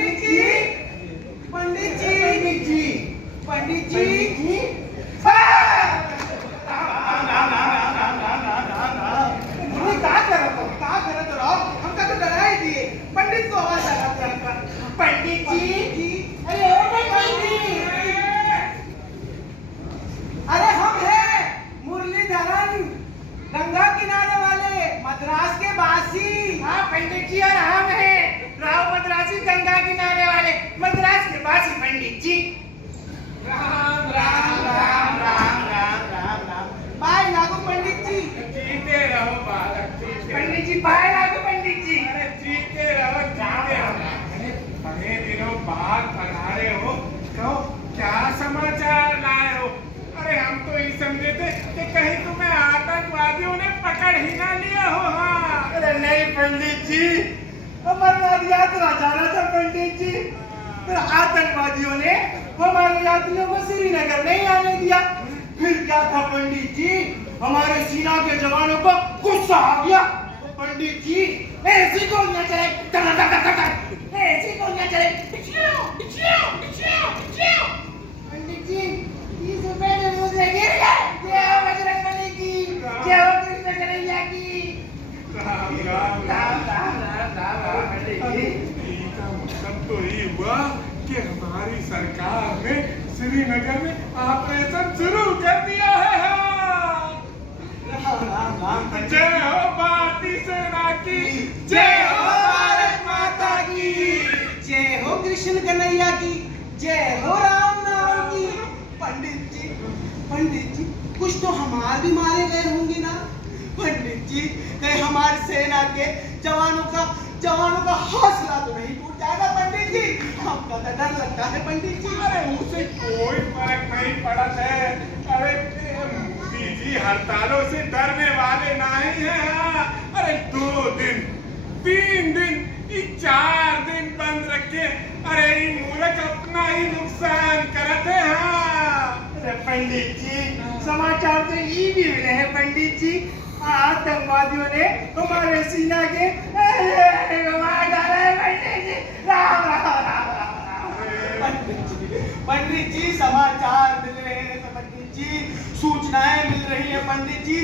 पंडित जी, पंडित जी, पंडित जी, पंडित जी, हमका तो डरा ही दिए। पंडित को आवाज लगा, पंडित जी, अरे ओ पंडित जी, अरे हम हैं मुरलीधरन, गंगा किनारे वाले, मद्रास के बासी। हाँ पंडित जी, और हम हैं राव मद्रासी, गंगा किनारे वाले, मद्रास के बासी पंडित जी। राम राम राम राम राम राम राम। बाय लागू पंडित जी। जीते रहो बालक, जीते पंडित जी बाय लागो पंडित जी। अरे जीते रहो, जीते रहो। बड़े दिनों बाद पधारे हो, कहो क्या समाचार लाए हो? अरे हम तो ये समझे थे कि कहीं तुम्हें आतंकवादियों ने पकड़ ही ना लिया हो। हाँ अरे नहीं पंडित जी, अमरनाथ यात्रा जा रहा था पंडित जी, फिर आतंकवादियों ने हमारे यात्रियों को श्रीनगर नहीं आने दिया। फिर क्या था पंडित जी, हमारे सेना के जवानों को गुस्सा आ गया। पंडित जी ऐसी गोलियां चले, ऐसी गोलियां चले। पंडित जी 30 रुपए में मुझे गिर गए। जय हो बजरंगबली की, जय हो कृष्ण कन्हैया की। राम राम राम राम राम राम पंडित जी। इसका मतलब तो ये हुआ कि हमारी सरकार ने श्रीनगर में ऑपरेशन शुरू कर दिया है। राम राम राम। जय हो भारतीय सेना की, जय हो भारत माता की, जय हो कृष्ण कन्हैया की, जय हो राम नाम की। पंडित जी कुछ तो हमारे भी मारे गए होंगे ना पंडित जी? कहीं हमारी सेना के जवानों का हौसला तो नहीं टूट जाएगा पंडित जी? हमका तो डर लगता है पंडित जी। अरे उसे कोई फर्क नहीं पड़ता है। अरे मोदी जी हड़तालों से डरने वाले नहीं है। हाँ। अरे 2 दिन 3 दिन 4 दिन बंद रखे, अरे ये मूर्ख अपना ही नुकसान करते हैं। हाँ। अरे पंडित जी समाचार तो ये भी मिले हैं पंडित जी, आतंकवादियों ने हमारे सेना के मार डाला है पंडित जी। राम राम राम राम। पंडित जी समाचार मिल रहे हैं पंडित जी, सूचनाएं मिल रही है पंडित जी।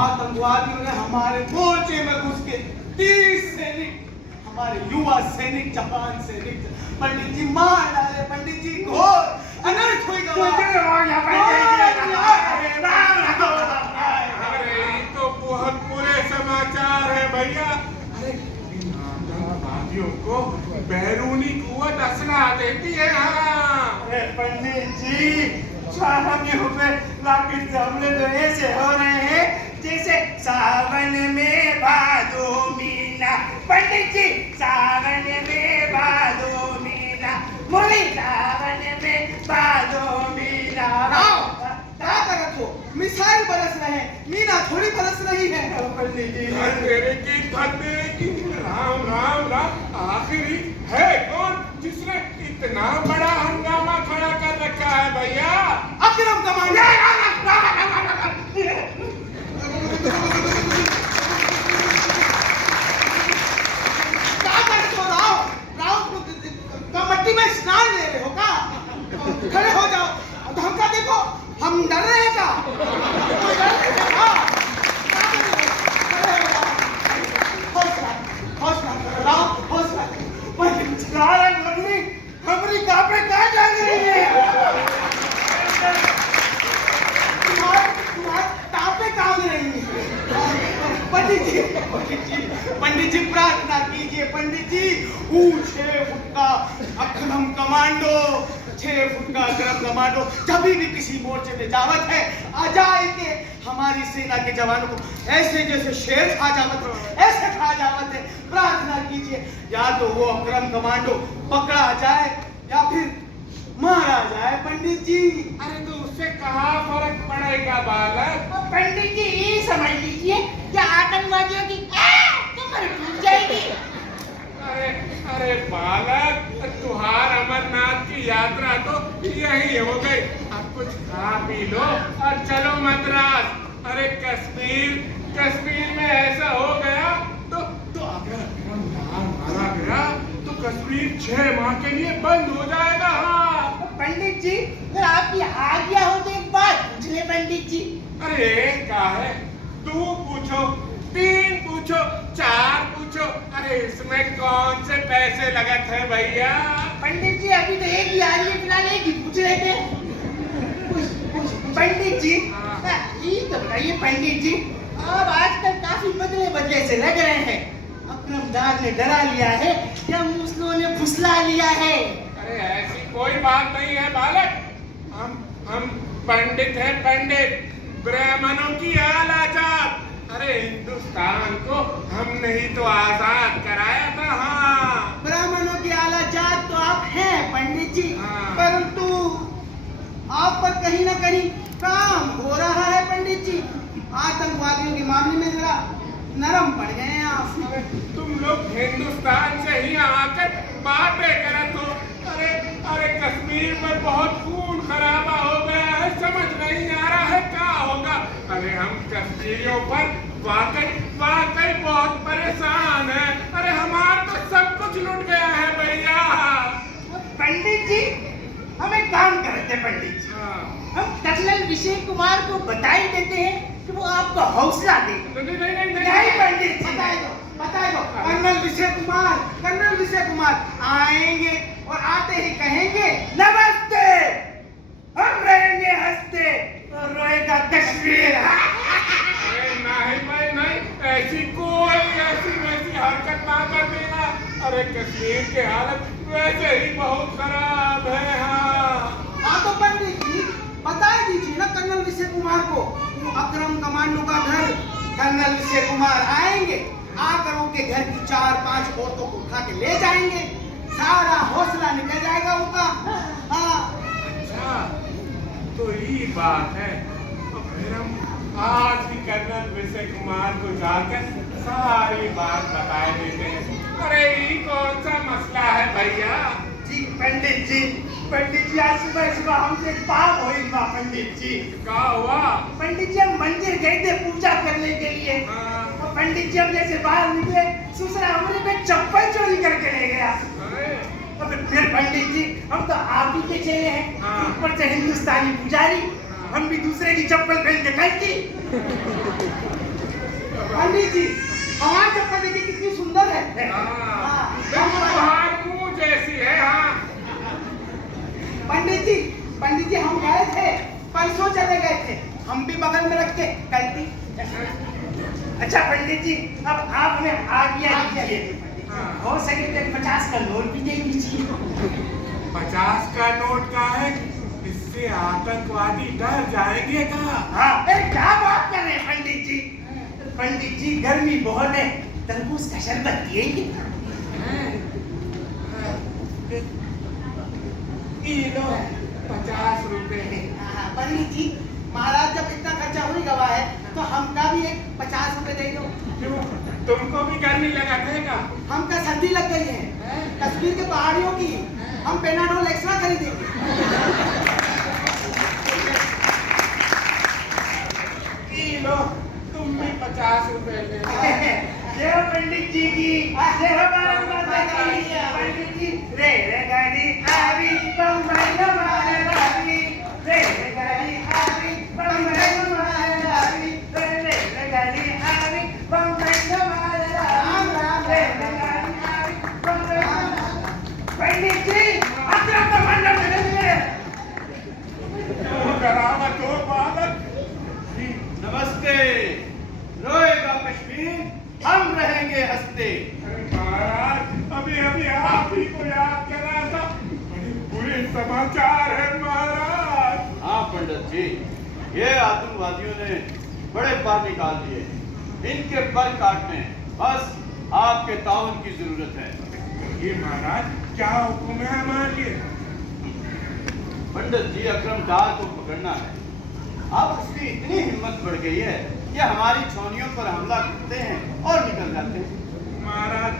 आतंकवादियों ने हमारे मोर्चे में घुस के 30 सैनिक, हमारे युवा सैनिक, जवान सैनिक पंडित जी मार डाले पंडित जी। घोर अनर्थ होगा। अरे ये तो बहुत बुरे समाचार है भैया। अरे इन आतंकवादियों को बैरूनी कुव्वत असला देती है। हाँ। अरे पंडित जी शाहमियों पे रॉकेट से हमले तो ऐसे हो रहे हैं जैसे सावन में भादो मीना। पंडित जी सावन में भादो मीना, मुरली सावन में भादो मीना। क्या रखो, मिसाइल बरस रहे हैं, मीना थोड़ी बरस रही है पंडित जी। धन्यरे की राम राम राम। आखिरी है कौन जिसने इतना बड़ा हंगामा खड़ा कर रखा है भैया? अकरम कमांडर। मट्टी में स्नान ले रहे हो का? खड़े हो जाओ। अब हमका देखो, हम डर रहे हैं का? कोई डर रहे हैं का? खड़े हो जाओ। हौसला करो राव, हौसला करो। हमारी कापड़े कहाँ जा रही है? तुम्हारे टापे कांप रही है। पंडित जी प्रार्थना कीजिए पंडित जी। 6 फुट का अक्रम कमांडो, 6 फुट का अक्रम कमांडो जब भी किसी मोर्चे में जावत है, आ जाए के हमारी सेना के जवानों को ऐसे जैसे शेर खा जावत हो, ऐसे खा जावत है। प्रार्थना कीजिए या तो वो अक्रम कमांडो पकड़ा जाए या फिर मारा जाए पंडित जी। अरे तो उससे कहाँ फर्क पड़ेगा बालक? पंडित जी ये समझ लीजिए कि आतंकवादियों की कमर टूट जाएगी। अरे बालक, तुहार अमरनाथ की यात्रा तो यही हो गई। अब कुछ खा पी लो और चलो मद्रास। अरे कश्मीर में ऐसा हो गया तो अगर मारा गया तो कश्मीर 6 माह के लिए बंद हो जाएगा। हाँ पंडित जी, अगर आपकी आज्ञा हो तो एक बात पूछ ले पंडित जी। अरे एक का है, 2 पूछो, 3 पूछो, 4 पूछो, अरे इसमें कौन से पैसे लगत है भैया? पंडित जी अभी तो एक ही आ रही है, फिलहाल एक ही पूछ रहे थे। पंडित जी ये तो बताइए पंडित जी, अब आजकल काफी बदले बदले से लग रहे हैं। अकरमदार ने डरा लिया है या मुस्लिमों ने फुसला लिया है? अरे ऐसी कोई बात नहीं है बालक, हम पंडित हैं, पंडित, ब्राह्मणों की आला जात। अरे हिंदुस्तान को हमने ही तो आजाद कराया था। हाँ ब्राह्मणों की आला जात तो आप हैं पंडित जी, हाँ। परंतु आप पर कहीं ना कहीं काम हो रहा है पंडित जी। आतंकवादियों के मामले में जरा नरम पड़ गए हैं आप। तुम लोग हिंदुस्तान से ही आकर बातें करत हो। अरे कश्मीर में बहुत खून खराबा हो गया है, समझ नहीं आ रहा है क्या होगा। अरे हम कश्मीरियों पर वाकई बहुत परेशान हैं। अरे हमारा तो सब कुछ लुट गया है भैया। पंडित जी हम एक काम करते हैं पंडित जी, हम कर्नल विजय कुमार को बता ही देते हैं कि वो आपको हौसला दे। नहीं पंडित जी, बता दो कर्नल विजय कुमार आएंगे और आते ही कहेंगे नमस्ते, हम रहेंगे हंसते और रोएगा कश्मीर। नहीं भाई नहीं, ऐसी वैसी हरकत ना कर देना। अरे कश्मीर की हालत वैसे ही बहुत खराब है। हाँ तो पंडित जी बता दीजिए ना कर्नल विजय कुमार को, वो अकरम कमांडो का घर कर्नल विजय कुमार आएंगे, आकर उनके घर की 4-5 औरतों को उठा के ले जाएंगे, सारा हौसला निकल जाएगा उनका। हाँ अच्छा तो ये बात है, तो फिर हम आज ही कर्नल विजय कुमार को जाकर सारी बात बता देते हैं। अरे ये कौन सा मसला है भैया? जी पंडित जी आज सुबह हमसे पाप होगा पंडित जी। क्या हुआ? पंडित जी हम मंदिर गए थे पूजा करने के लिए, और पंडित जी हम जैसे बाहर निकले दूसरा हमारे पे चप्पल चोरी करके ले गया। और फिर पंडित जी हम तो आप ही के चेले हैं, ऊपर से हिंदुस्तानी पुजारी, हम भी दूसरे की चप्पल पहन के खाई। पंडित जी हमारी चप्पल देखिए कितनी सुंदर है। तुम्हारी मुंह जैसी है। हाँ पंडित जी हम गए थे, परसों चले गए थे, हम भी बगल में रख के गलती। अच्छा पंडित जी अब आप हमें आज्ञा दीजिए, हो सके तो 50 का नोट भी दे दीजिए। 50 का नोट का है, इससे आतंकवादी डर जाएंगे का? हाँ क्या बात कर रहे हैं पंडित जी? पंडित जी गर्मी बहुत है, तरबूज का शरबत पिएंगे? लो 50 रुपए। पंडित जी महाराज जब इतना खर्चा हो ही गवा है तो हमका भी एक 50 रुपए दे दो। क्यों, तुमको भी गर्मी लगाते हैं का? हमका सर्दी लग गई है कश्मीर के पहाड़ियों की, हम पेनाडोल एक्स्ट्रा खरीदेंगे। लो तुम भी 50 रुपए ले लो। जय हो पंडित जी की, जय हो भारत माता की। पंडित जी रे गाड़ी आवी बम्बई हमारे रावी, रे गाड़ी आवी बम्बई हमारे रावी, रे गाड़ी आवी बम्बई हमारे रावी, रे गाड़ी आवी बम्बई हमारे। पंडित जी अकरम कमांडो मिलेंगे। करावत हो बालक। नमस्ते, रोएगा कश्मीर, हम रहेंगे हंसते। अरे महाराज अभी आप ही को याद करा था, बड़े बुरे समाचार है महाराज। हाँ पंडित जी, ये आतंकवादियों ने बड़े पार निकाल दिए, इनके पर काटने हैं। बस आपके ताउन की जरूरत है। ये महाराज क्या हुक्म है हमारे लिए? पंडित जी अकरम डार को पकड़ना है। अब उसकी इतनी हिम्मत बढ़ गई है कि हमारी छावनियों पर हमला करते हैं और निकल जाते हैं। महाराज